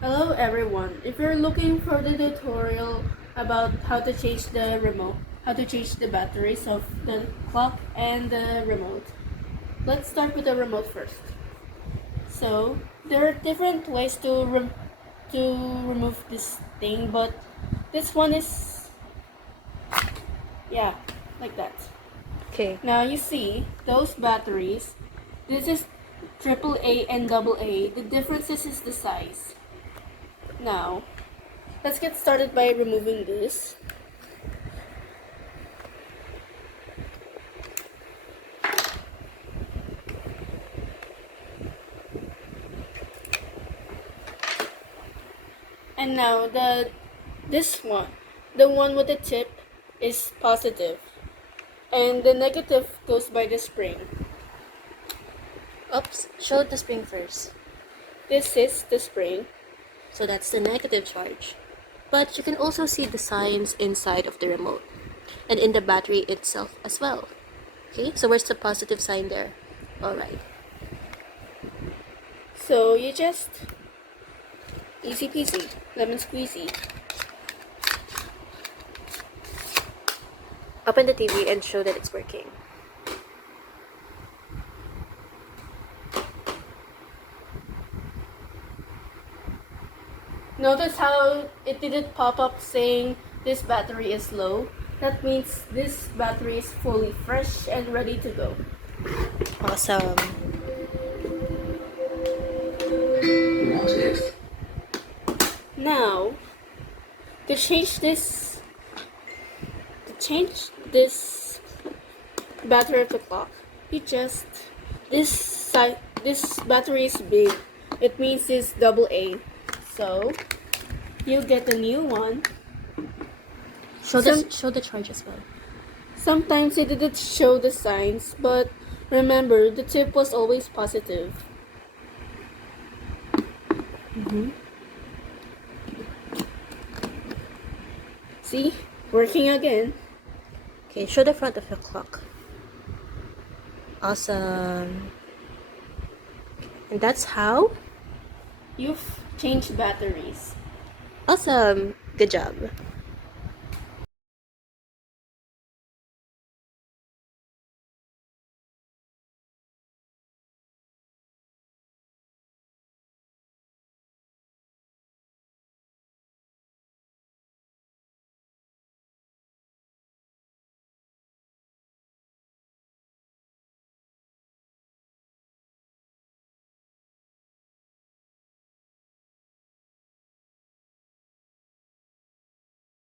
Hello everyone. If you're looking for the tutorial about how to change the remote, how to change the batteries of the clock and the remote, let's start with the remote first. So there are different ways to remove this thing, but this one is yeah, like that. Okay. Now you see those batteries. This is AAA and AA. The difference is the size. Now let's get started by removing this. And now this one, the one with the tip is positive, and the negative goes by the spring. Oops, show the spring first. This is the spring. So that's the negative charge. But you can also see the signs inside of the remote and in the battery itself as well. Okay, so where's the positive sign there? Alright. So you just easy peasy, lemon squeezy. Open the TV and show that it's working. Notice how it didn't pop up saying this battery is low. That means this battery is fully fresh and ready to go. Awesome. Now, to change this battery of the clock, you just this battery is big. It means it's AA. So you get a new one. Show the charge as well. Sometimes it didn't show the signs, but remember the tip was always positive. See? Working again. Okay, show the front of the clock. Awesome. And that's how? You've changed batteries. Awesome. Good job.